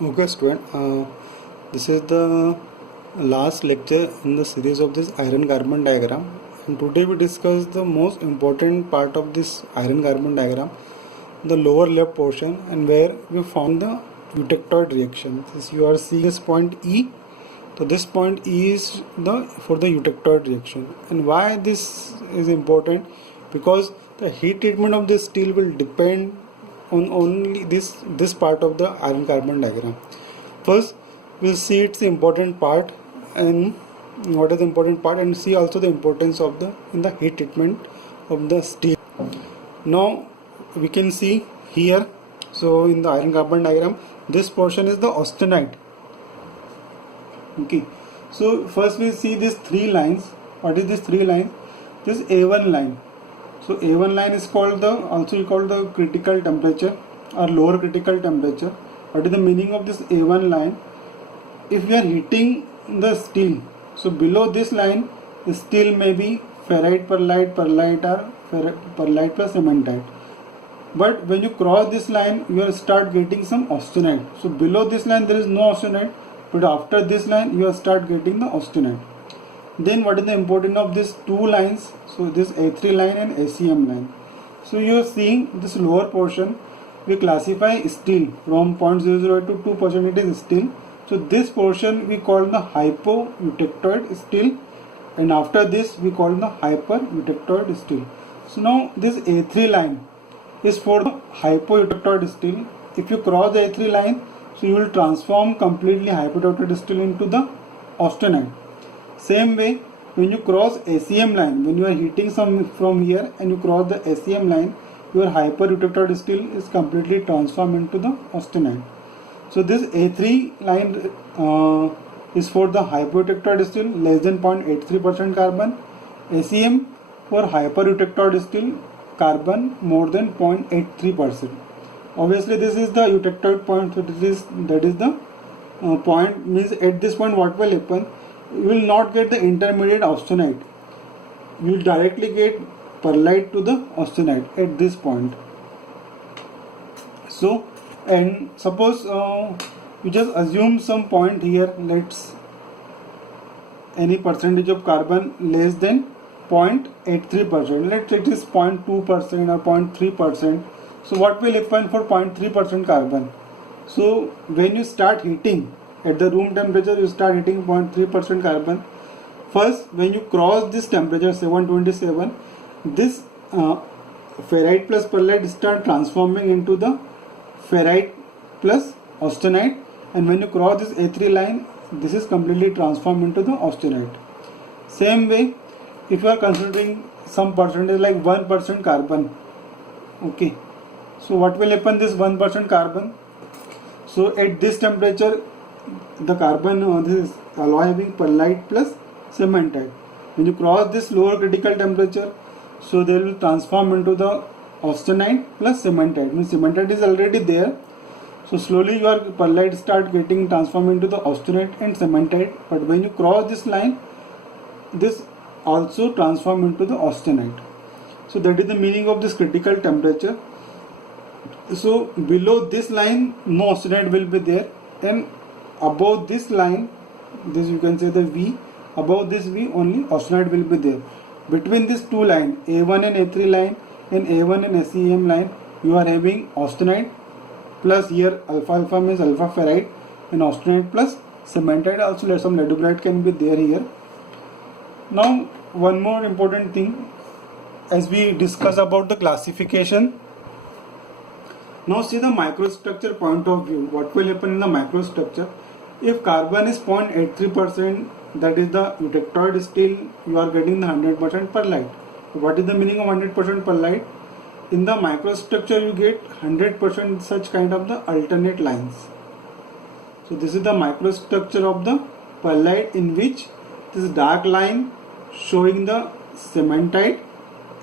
Okay, student. This is the last lecture in the series of this iron carbon diagram, and today we discuss the most important part of this iron carbon diagram, the lower left portion, and where we found the eutectoid reaction. This you are seeing this point E. So this point E is the for the eutectoid reaction, and why this is important? Because the heat treatment of this steel will depend on only this part of the iron carbon diagram. First we'll see its important part and what is the important part, and see also the importance of the in the heat treatment of the steel. Now we can see here, so in the iron carbon diagram this portion is the austenite. Okay, so first we see these three lines. What is this three line? This A1 line. So A1 line is called also called the critical temperature or lower critical temperature. What is the meaning of this A1 line? If we are heating the steel, so below this line the steel may be ferrite, perlite, perlite or perlite plus cementite. But when you cross this line you will start getting some austenite. So below this line there is no austenite, but after this line you will start getting the austenite. Then what is the importance of these two lines? So this A3 line and ACM line. So you are seeing this lower portion, we classify steel from 0.00 to 2% it is steel. So this portion we call the hypo-eutectoid steel, and after this we call the hyper-eutectoid steel. So now this A3 line is for the hypo-eutectoid steel. If you cross the A3 line, so you will transform completely hypo-eutectoid steel into the austenite. Same way, when you cross ACM line, when you are heating some from here and you cross the ACM line, your hyper-eutectoid steel is completely transformed into the austenite. So this A3 line is for the hypo-eutectoid steel less than 0.83% carbon, ACM for hyper-eutectoid steel carbon more than 0.83%. Obviously this is the eutectoid point, so that is the point, means at this point what will happen? You will not get the intermediate austenite. You will directly get perlite to the austenite at this point. So, and suppose you just assume some point here, let's any percentage of carbon less than 0.83%. Let's say it is 0.2% or 0.3%. So what will happen for 0.3% carbon? So when you start heating at the room temperature, you start heating 0.3% carbon. First, when you cross this temperature 727, this ferrite plus perlite start transforming into the ferrite plus austenite, and when you cross this A3 line, this is completely transformed into the austenite. Same way, if you are considering some percentage like 1% carbon, okay, so what will happen this 1% carbon? So at this temperature the carbon this is alloy having perlite plus cementite. When you cross this lower critical temperature, so they will transform into the austenite plus cementite. Means cementite is already there, so slowly your perlite start getting transformed into the austenite and cementite. But when you cross this line, this also transform into the austenite. So that is the meaning of this critical temperature. So below this line no austenite will be there, and above this line, this you can say the V, above this V only austenite will be there. Between these two lines, A1 and A3 line and A1 and ACM line, you are having austenite plus here alpha alpha means alpha ferrite, and austenite plus cementite, also some ladogrite can be there here. Now one more important thing, as we discuss about the classification. Now see the microstructure point of view. What will happen in the microstructure? If carbon is 0.83%, that is the eutectoid steel, you are getting the 100% perlite. What is the meaning of 100% perlite? In the microstructure you get 100% such kind of the alternate lines. So this is the microstructure of the perlite, in which this dark line showing the cementite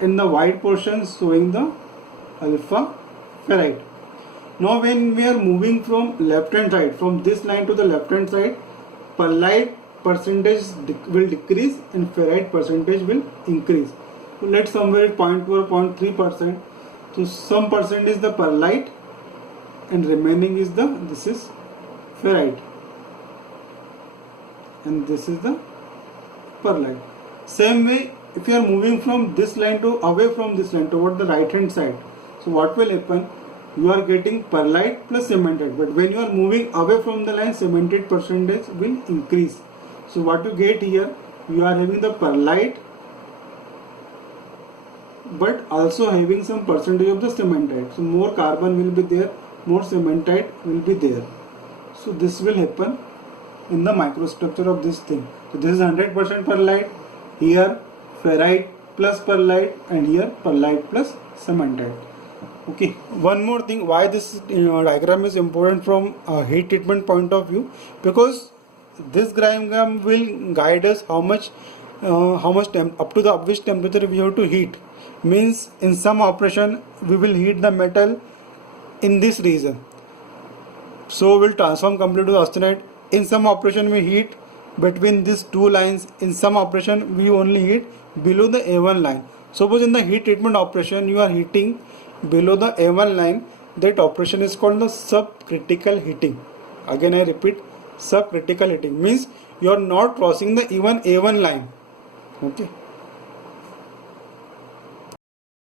and the white portion showing the alpha ferrite. Now when we are moving from left hand side, from this line to the left hand side, perlite percentage will decrease and ferrite percentage will increase. So let's somewhere 0.2 or 0.3%. So some percent is the perlite and remaining is the, this is ferrite, and this is the perlite. Same way, if you are moving from this line to away from this line toward the right hand side, so what will happen? You are getting perlite plus cemented, but when you are moving away from the line, cemented percentage will increase. So what you get here, you are having the perlite but also having some percentage of the cementite. So more carbon will be there, more cementite will be there. So this will happen in the microstructure of this thing. So this is 100% perlite, here ferrite plus perlite, and here perlite plus cementite. Okay, one more thing, why this diagram is important from a heat treatment point of view, because this diagram will guide us how much up to which temperature we have to heat. Means in some operation we will heat the metal in this region, so we will transform completely to austenite. In some operation we heat between these two lines. In some operation we only heat below the A1 line. Suppose in the heat treatment operation you are heating below the A1 line, that operation is called the subcritical heating. Again I repeat, subcritical heating means you are not crossing the even A1 line. Okay,